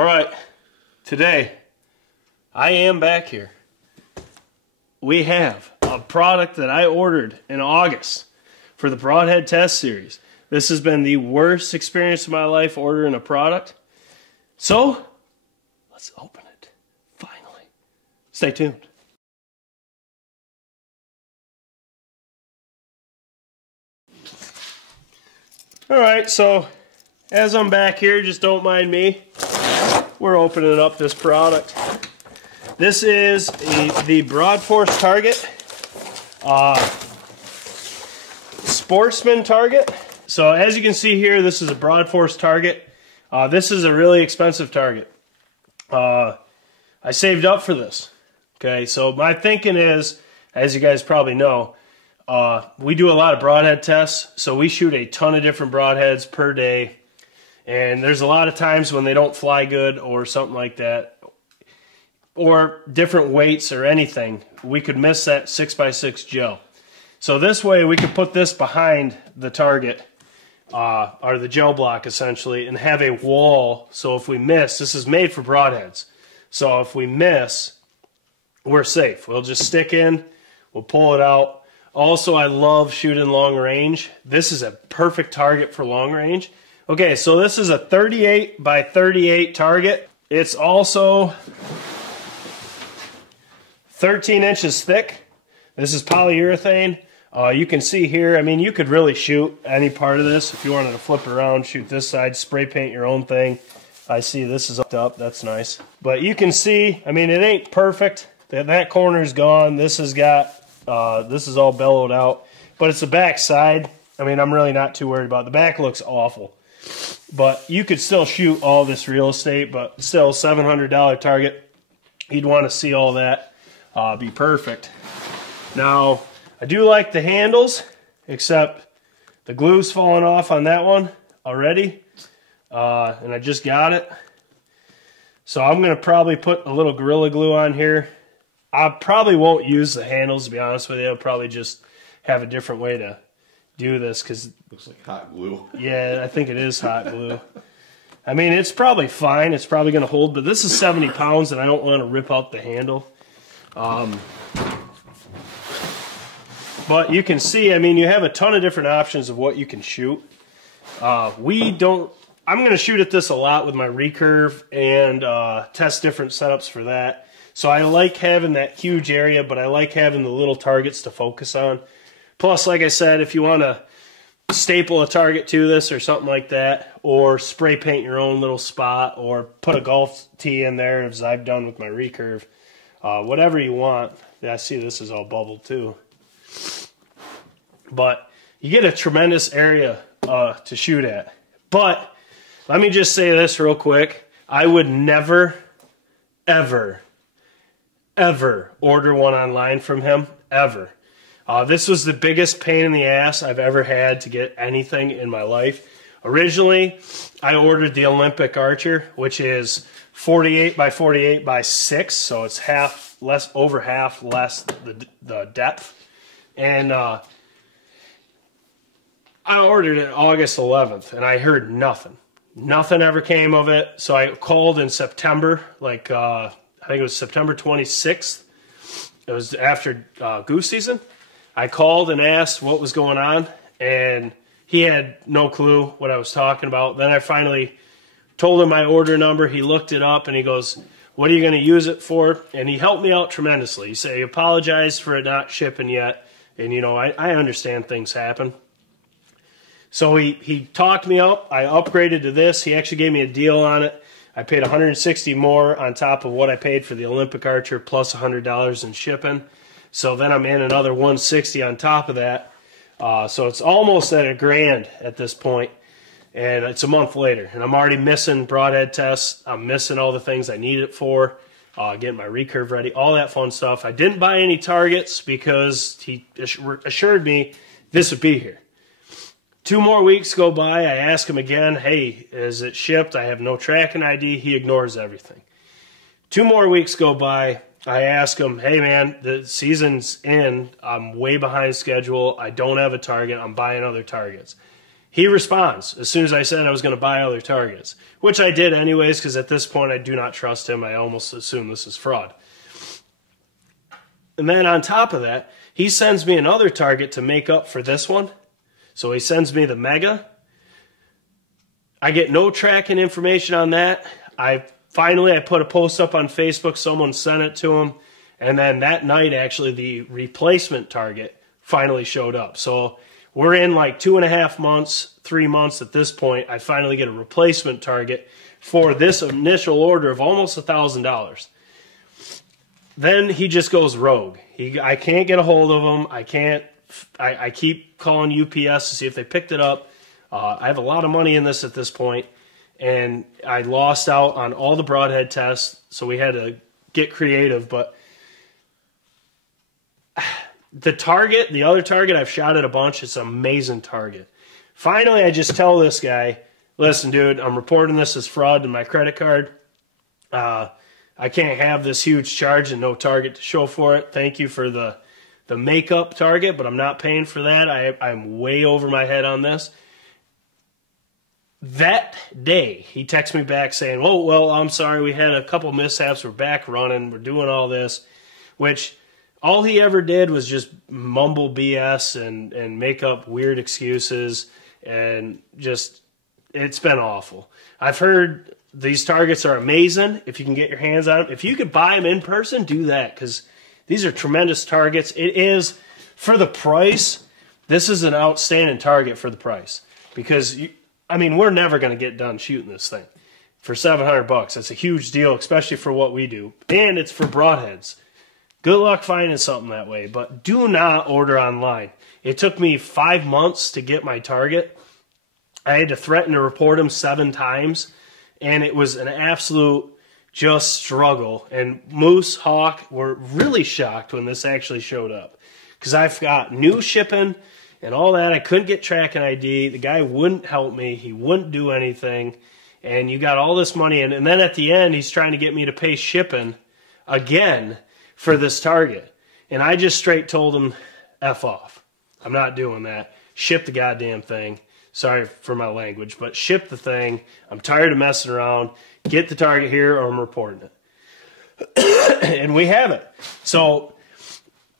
All right, today I am back here. We have a product that I ordered in August for the Broadhead test series. This has been the worst experience of my life ordering a product. So, let's open it, finally. Stay tuned. All right, so as I'm back here, just don't mind me. We're opening up this product. This is the broadforce target, sportsman target. So as you can see here, this is a broadforce target. This is a really expensive target. I saved up for this. Okay, so my thinking is, as you guys probably know, we do a lot of broadhead tests, so we shoot a ton of different broadheads per day. And there's a lot of times when they don't fly good or something like that, or different weights or anything, we could miss that 6x6 gel. So this way we could put this behind the target, or the gel block essentially, and have a wall. So if we miss, this is made for broadheads. So if we miss, we're safe. We'll just stick in, we'll pull it out. Also, I love shooting long range. This is a perfect target for long range. Okay, so this is a 38 by 38 target. It's also 13 inches thick. This is polyurethane. You can see here, I mean, you could really shoot any part of this. If you wanted to flip around, shoot this side, spray paint your own thing. I see this is up, that's nice. But you can see, I mean, it ain't perfect. That corner's gone. This has got, this is all bellowed out. But it's the back side. I mean, I'm really not too worried about it. The back looks awful. But you could still shoot all this real estate, but still $700 target. You'd want to see all that be perfect. Now, I do like the handles, except the glue's falling off on that one already. And I just got it. So I'm going to probably put a little Gorilla Glue on here. I probably won't use the handles, to be honest with you. I'll probably just have a different way to do this, because looks like hot glue. Yeah, I think it is hot glue. I mean, it's probably fine. It's probably going to hold, but this is 70 pounds, and I don't want to rip out the handle. But you can see, I mean, you have a ton of different options of what you can shoot. I'm going to shoot at this a lot with my recurve and test different setups for that. So I like having that huge area, but I like having the little targets to focus on. Plus, like I said, if you want to staple a target to this or something like that, or spray paint your own little spot, or put a golf tee in there, as I've done with my recurve, whatever you want. Yeah, I see this is all bubbled too. But you get a tremendous area to shoot at. But let me just say this real quick. I would never, ever, ever order one online from him, ever. This was the biggest pain in the ass I've ever had to get anything in my life. Originally, I ordered the Olympic Archer, which is 48 by 48 by 6, so it's over half less the depth. And I ordered it August 11th, and I heard nothing. Nothing ever came of it, so I called in September, like I think it was September 26th. It was after goose season. I called and asked what was going on, and he had no clue what I was talking about. Then I finally told him my order number. He looked it up, and he goes, "What are you going to use it for?" And he helped me out tremendously. He said, "He apologized for it not shipping yet, and you know, I understand things happen." So he talked me up. I upgraded to this. He actually gave me a deal on it. I paid $160 more on top of what I paid for the Olympic Archer, plus $100 in shipping. So then I'm in another $160 on top of that. So it's almost at $1,000 at this point, and it's a month later. And I'm already missing broadhead tests. I'm missing all the things I need it for, getting my recurve ready, all that fun stuff. I didn't buy any targets because he assured me this would be here. 2 more weeks go by. I ask him again, "Hey, is it shipped?" I have no tracking ID. He ignores everything. 2 more weeks go by. I ask him, "Hey man, the season's in. I'm way behind schedule. I don't have a target. I'm buying other targets." He responds as soon as I said I was going to buy other targets, which I did anyways, because at this point I do not trust him. I almost assume this is fraud. And then on top of that, he sends me another target to make up for this one. So he sends me the Mega. I get no tracking information on that. I put a post up on Facebook. Someone sent it to him. And then that night, actually, the replacement target finally showed up. So we're in like 2.5 months, 3 months at this point. I finally get a replacement target for this initial order of almost $1,000. Then he just goes rogue. I can't get a hold of him. I keep calling UPS to see if they picked it up. I have a lot of money in this at this point, and I lost out on all the broadhead tests, so we had to get creative. But the other target, I've shot it a bunch. It's an amazing target. Finally, I just tell this guy, listen, dude, I'm reporting this as fraud to my credit card. I can't have this huge charge and no target to show for it. Thank you for the makeup target, but I'm not paying for that. I'm way over my head on this. That day, he texts me back saying, oh, well, I'm sorry, we had a couple mishaps. We're back running. We're doing all this, which all he ever did was just mumble BS and make up weird excuses, and just, it's been awful. I've heard these targets are amazing if you can get your hands on them. If you could buy them in person, do that, because these are tremendous targets. It is, for the price, this is an outstanding target for the price, because we're never going to get done shooting this thing for $700. That's a huge deal, especially for what we do. And it's for broadheads. Good luck finding something that way, but do not order online. It took me 5 months to get my target. I had to threaten to report him 7 times, and it was an absolute just struggle. And Moose, Hawk were really shocked when this actually showed up, because I've got new shipping and all that. I couldn't get tracking ID. The guy wouldn't help me. He wouldn't do anything. And you got all this money in. And then at the end, he's trying to get me to pay shipping again for this target. And I just straight told him, F off. I'm not doing that. Ship the goddamn thing. Sorry for my language, but ship the thing. I'm tired of messing around. Get the target here or I'm reporting it. And we have it. So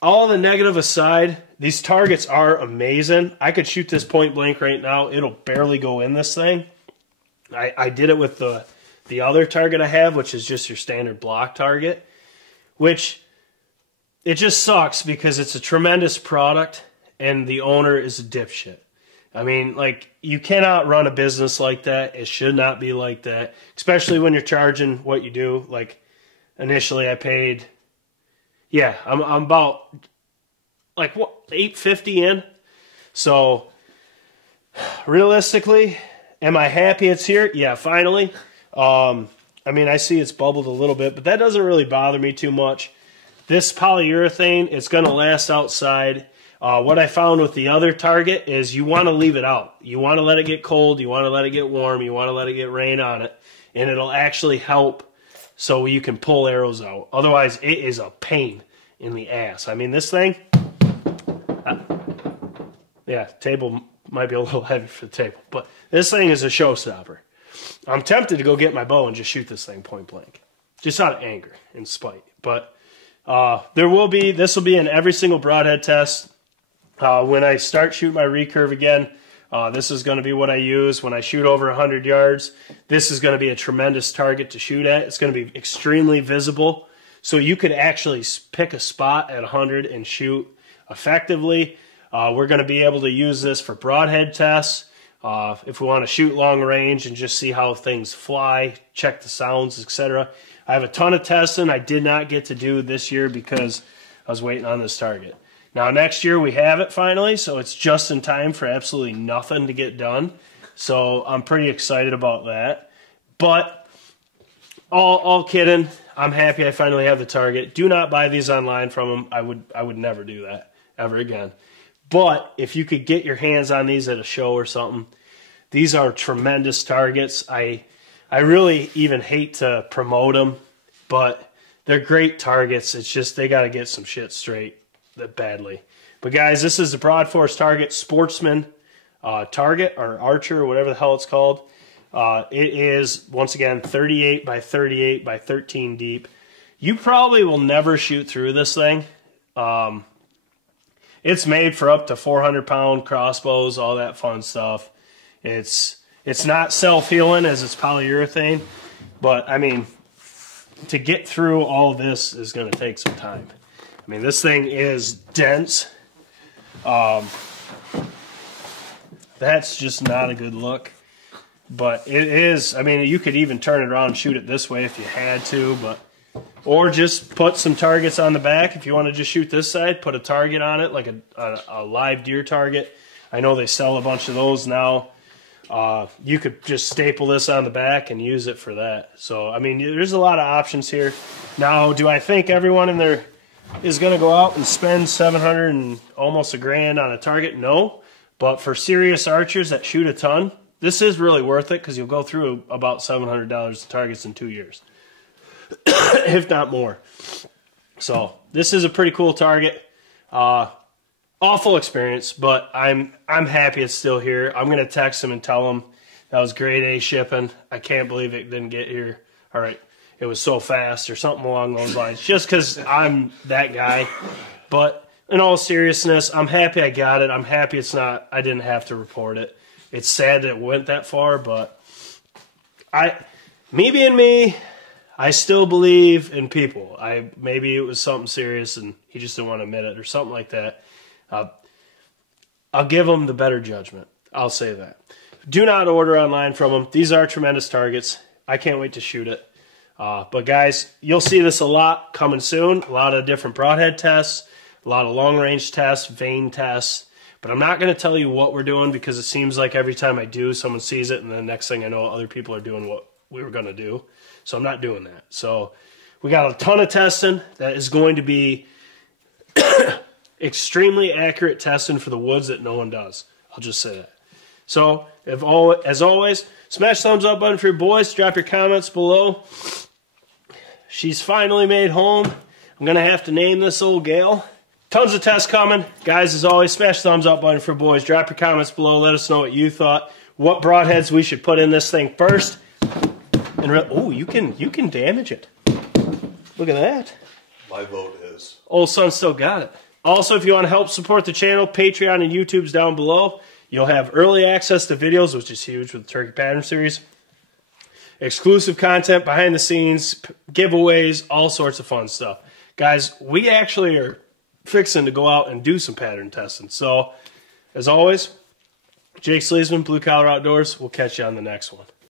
all the negative aside, these targets are amazing. I could shoot this point blank right now. It'll barely go in this thing. I did it with the other target I have, which is just your standard block target, which it just sucks because it's a tremendous product and the owner is a dipshit. You cannot run a business like that. It should not be like that, especially when you're charging what you do. Like, initially I paid, I'm about $850 in. So realistically, am I happy it's here? Yeah, finally. I see it's bubbled a little bit, but that doesn't really bother me too much. This polyurethane, it's going to last outside. What I found with the other target is you want to leave it out. You want to let it get cold. You want to let it get warm. You want to let it get rain on it. And it'll actually help so you can pull arrows out. Otherwise, it is a pain in the ass. This thing, table might be a little heavy for the table, but this thing is a showstopper. I'm tempted to go get my bow and just shoot this thing point blank, just out of anger and spite. But this will be in every single broadhead test. When I start shooting my recurve again, this is going to be what I use. When I shoot over 100 yards, this is going to be a tremendous target to shoot at. It's going to be extremely visible. So you could actually pick a spot at 100 and shoot effectively. We're going to be able to use this for broadhead tests. If we want to shoot long range and just see how things fly, check the sounds, etc. I have a ton of testing I did not get to do this year because I was waiting on this target. Now next year we have it finally, so it's just in time for absolutely nothing to get done. So I'm pretty excited about that. But all kidding, I'm happy I finally have the target. Do not buy these online from them. I would never do that ever again. But if you could get your hands on these at a show or something, these are tremendous targets. I really even hate to promote them, but they're great targets. It's just they got to get some shit straight badly. But guys, this is the Broadforce Target Sportsman target or archer or whatever the hell it's called. It is, once again, 38 by 38 by 13 deep. You probably will never shoot through this thing. It's made for up to 400-pound crossbows, all that fun stuff. It's not self-healing as it's polyurethane, but I mean, to get through all this is going to take some time. I mean, this thing is dense. That's just not a good look. But it is, I mean, you could even turn it around and shoot it this way if you had to, or just put some targets on the back. If you want to just shoot this side, put a target on it, like a live deer target. I know they sell a bunch of those now. You could just staple this on the back and use it for that. So, I mean, there's a lot of options here. Now, do I think everyone in there is going to go out and spend $700 and almost $1,000 on a target? No. But for serious archers that shoot a ton, this is really worth it because you'll go through about $700 of targets in 2 years, if not more. So this is a pretty cool target. Awful experience, but I'm happy it's still here. I'm gonna text him and tell him that was grade A shipping. I can't believe it didn't get here. All right, it was so fast or something along those lines. Just because I'm that guy. But in all seriousness, I'm happy I got it. I'm happy I didn't have to report it. It's sad that it went that far, but me being me, I still believe in people. Maybe it was something serious and he just didn't want to admit it or something like that. I'll give him the better judgment. I'll say that. Do not order online from them. These are tremendous targets. I can't wait to shoot it. But guys, you'll see this a lot coming soon. A lot of different broadhead tests, a lot of long-range tests, vein tests. But I'm not going to tell you what we're doing because it seems like every time I do, someone sees it, and the next thing I know, other people are doing what we were going to do. So I'm not doing that. So we got a ton of testing that is going to be extremely accurate testing for the woods that no one does. I'll just say that. So, as always, smash thumbs up button for your boys. Drop your comments below. She's finally made home. I'm going to have to name this old gal. Tons of tests coming. Guys, as always, smash thumbs up button for boys. Drop your comments below. Let us know what you thought. What broadheads we should put in this thing first. And oh, you can damage it. Look at that. My vote is. Old son still got it. Also, if you want to help support the channel, Patreon and YouTube's down below. You'll have early access to videos, which is huge with the Turkey Pattern Series. Exclusive content, behind the scenes, giveaways, all sorts of fun stuff. Guys, we actually are fixing to go out and do some pattern testing. So, as always, Jake Sleesman, Blue Collar Outdoors. We'll catch you on the next one.